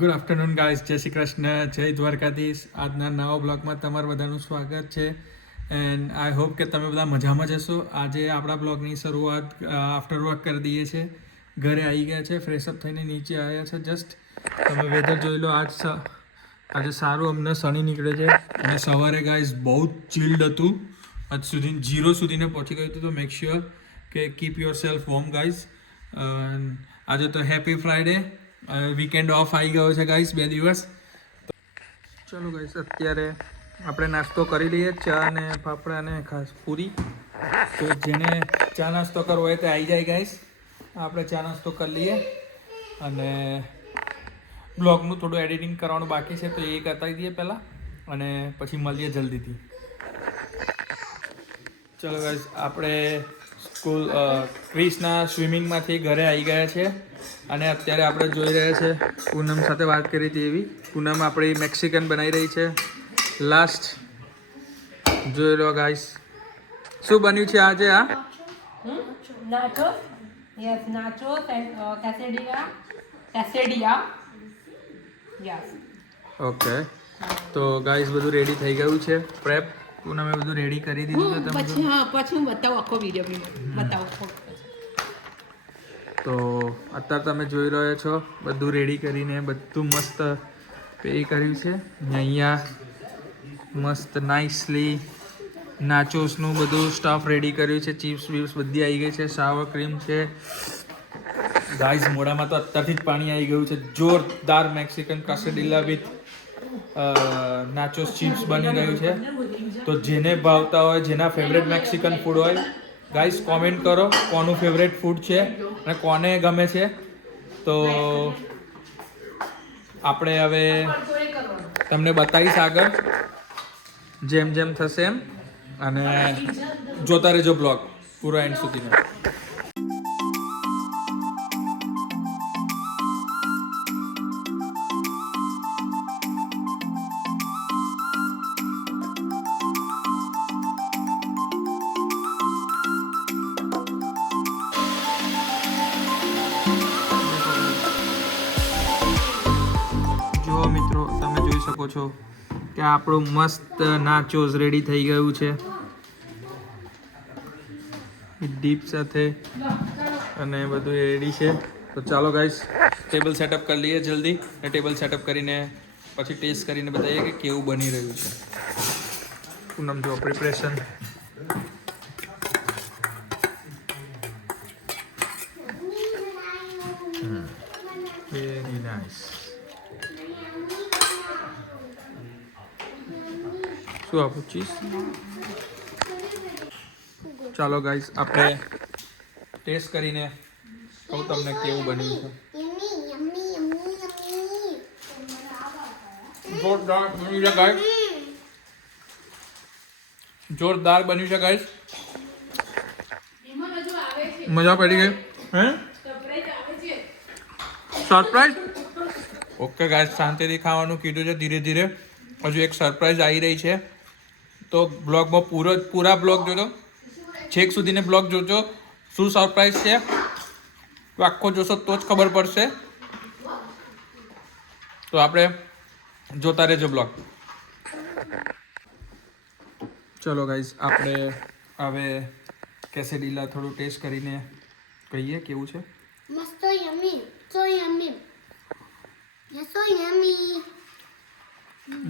Good afternoon guys, જય શ્રી કૃષ્ણ, જય દ્વારકાધીશ. આજના નવા બ્લોગમાં તમારું બધાનું સ્વાગત છે એન્ડ આઈ હોપ કે તમે બધા મજામાં જશો. આજે આપણા બ્લોગની શરૂઆત આફ્ટર વર્ક કરી દઈએ છીએ. ઘરે આવી ગયા છે, ફ્રેશઅપ થઈને નીચે આવ્યા છે. જસ્ટ તમે વેધર જોઈ લો. આજે સારું અમને સની નીકળે છે અને સવારે ગાઈઝ બહુ જ ચિલ્ડ હતું. આજ સુધી 0 સુધીને પહોંચી ગયું હતું. તો મેક શ્યોર કે keep your self warm guys. આજે તો હેપી ફ્રાઈડે, વીકેન્ડ ઓફ આવી ગયો છે ગાઈસ, 2 દિવસ. ચલો ગાઈસ, અત્યારે આપણે નાસ્તો કરી લઈએ. ચા ને ફાફડા અને ખાસ પૂરી. તો જેને ચા નાસ્તો કરવો હોય તે આવી જાય ગાઈસ. આપણે ચા નાસ્તો કરી લઈએ અને બ્લોગનું થોડું એડિટિંગ કરવાનું બાકી છે, તો એ કરતા દઈએ પહેલાં અને પછી મળીએ જલ્દીથી. ચલો ગાઈસ, આપણે ક્રિસના સ્વિમિંગમાંથી ઘરે આવી ગયા છે અને અત્યારે આપણે જોઈ રહ્યા છે પૂનમ સાથે વાત કરી હતી એવી. પૂનમ આપણી મેક્સિકન બનાવી રહી છે. લાસ્ટ જોઈ લો ગાઈસ, શું બન્યું છે આજે? Nachos. Yes, nachos and quesadilla. Yes. Okay, તો ગાઈસ બધું રેડી થઈ ગયું છે. પ્રેપ પૂનમે બધું રેડી કરી દીધું છે. તમે પછી હું બતાવું આખો વિડીયો બતાવું. તો અત્યારે તમે જોઈ રહ્યા છો બધું રેડી કરીને બધું મસ્ત પે કર્યું છે. ને અહીંયા મસ્ત નાઇસલી નાચોસનું બધું સ્ટફ રેડી કર્યું છે. ચિપ્સ વિપ્સ બધી આવી ગઈ છે. સાવર ક્રીમ છે. ગાઈઝ મોઢામાં તો અત્યારથી જ પાણી આવી ગયું છે. જોરદાર મેક્સિકન કાસેડિલા વિથ નાચોસ ચિપ્સ બની રહ્યું છે. તો જેને ભાવતા હોય, જેના ફેવરેટ મેક્સિકન ફૂડ હોય, ગાઈઝ કોમેન્ટ કરો કોનું ફેવરેટ ફૂડ છે અને કોને ગમે છે. તો આપણે હવે તમને બતાવીશ આગળ જેમ જેમ થશે એમ, અને જોતા રહેજો બ્લોગ પૂરો એન્ડ સુધીનો. મિત્રો, તમે જોઈ શકો છો કે આપણું મસ્ત નાચોસ રેડી થઈ ગયું છે ડીપ સાથે અને બધું રેડી છે. તો ચાલો ગાઈસ, ટેબલ સેટઅપ કરી લઈએ જલ્દી. અને ટેબલ સેટઅપ કરીને પછી ટેસ્ટ કરીને બતાવીએ કે કેવું બની રહ્યું છે. પૂનમ જો પ્રિપરેશન. Very nice. શું આપું ચીઝ? ચાલો ગાઈસ, આપણે ટેસ્ટ કરીને કહું તમને કેવું બન્યું છે. જોરદાર બન્યું છે ગાઈસ, જોરદાર બન્યું છે ગાઈસ. મજા પડી ગઈ. હે સરપ્રાઈઝ? ઓકે ગાઈસ, શાંતિથી ખાવાનું કીધું છે. ધીરે ધીરે હજુ એક સરપ્રાઈઝ આવી રહી છે. તો બ્લોગમાં પૂરા બ્લોગ જોજો, છેક સુધીને બ્લોગ જોજો. શું સરપ્રાઈઝ છે તો આખો જોશો તો જ ખબર પડશે. તો આપણે જોતા રહેજો બ્લોગ. ચલો ગાઈઝ, આપણે હવે કેસેડિલા થોડું ટેસ્ટ કરીને કહીએ કેવું છે. મસ્ત યમી, સો યમી. યસ, સો યમી.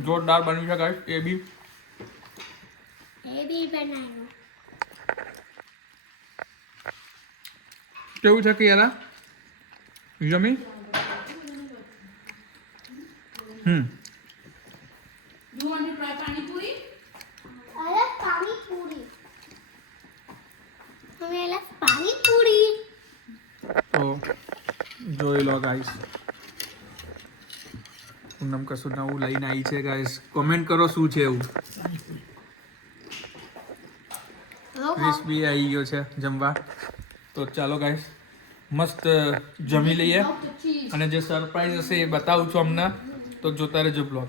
જોરદાર બન્યું છે ગાઈઝ. એ બી બનાવ્યું. કેવું છે કિયારા? યમી. પાણીપુરી. અરે પાણીપુરી. હમેલા પાણીપુરી. તો જોઈ લો ગાઈસ, પૂનમ કશું નવું લઈને આવી છે ગાઈસ. કોમેન્ટ કરો શું છે એવું. ક્રિસ બી આવી ગયો છે જમવા. તો ચાલો ગાઈસ, મસ્ત જમી લઈએ અને જે સરપ્રાઈઝ હશે એ બતાવું છું અમને. તો જોતા રહેજો બ્લોગ.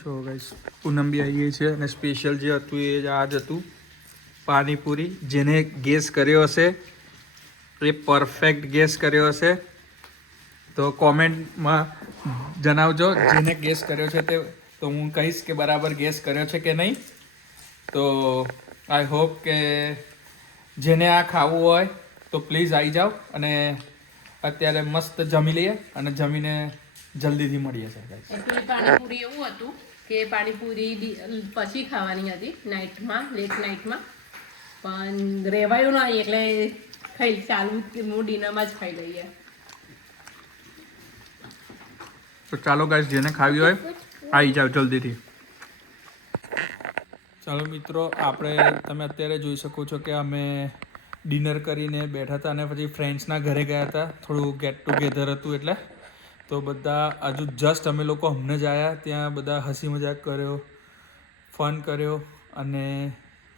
જો ગાઈસ, પૂનમ બી આવી ગઈ છે અને સ્પેશિયલ જે હતું એ આ જ હતું, પાણીપુરી. જેને ગેસ કર્યો હશે એ પરફેક્ટ ગેસ કર્યો હશે. તો કોમેન્ટમાં જણાવજો જેને ગેસ કર્યો છે તે, તો હું કહીશ કે બરાબર ગેસ કર્યો છે કે નહીં. તો આઈ હોપ કે જેને આ ખાવું હોય તો પ્લીઝ આવી જાઓ, અને અત્યારે મસ્ત જમી લઈએ અને જમીને જલ્દીથી મળીએ છીએ guys. એકચ્યુઅલી પાણીપુરી એવું હતું કે પાણીપુરી પછી ખાવાની હતી નાઇટમાં, લેટ નાઇટમાં, પણ રહેવાયું નહીં એટલે ખાઈ ચાલુ હું ડિનરમાં જ ખાઈ લઈએ. તો ચાલો ગાઈસ, જેને ખાવી હોય આવી જાઓ જલ્દીથી. ચાલો મિત્રો, આપણે તમે અત્યારે જોઈ શકો છો કે અમે ડિનર કરીને બેઠા હતા અને પછી ફ્રેન્ડ્સના ઘરે ગયા હતા. થોડું ગેટ ટુગેધર હતું એટલે. તો બધા હજુ જસ્ટ અમે લોકો હમણાં જ આવ્યા. ત્યાં બધા હસી મજાક કર્યો, ફન કર્યો અને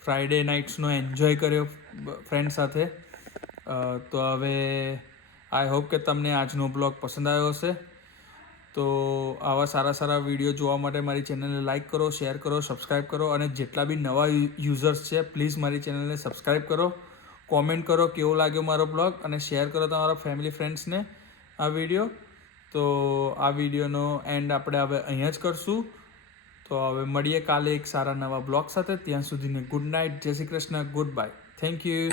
ફ્રાઈડે નાઇટ્સનો એન્જોય કર્યો ફ્રેન્ડ સાથે. તો હવે આઈ હોપ કે તમને આજનો બ્લોગ પસંદ આવ્યો હશે. તો આવા સારા સારા વિડીયો જોવા માટે મારી ચેનલને લાઇક કરો, શેર કરો, સબસ્ક્રાઈબ કરો, અને જેટલા બી નવા યુઝર્સ છે પ્લીઝ મારી ચેનલને સબસ્ક્રાઈબ કરો, કોમેન્ટ કરો કેવો લાગ્યો મારો બ્લોગ, અને શેર કરો તમારા ફેમિલી ફ્રેન્ડ્સને આ વિડીયો. તો આ વિડીયોનો એન્ડ આપણે હવે અહીંયા જ કરશું. તો હવે મળીએ કાલે એક સારા નવા બ્લોગ સાથે. ત્યાં સુધીને ગુડ નાઇટ, જય Shri Krishna, good bye, thank you.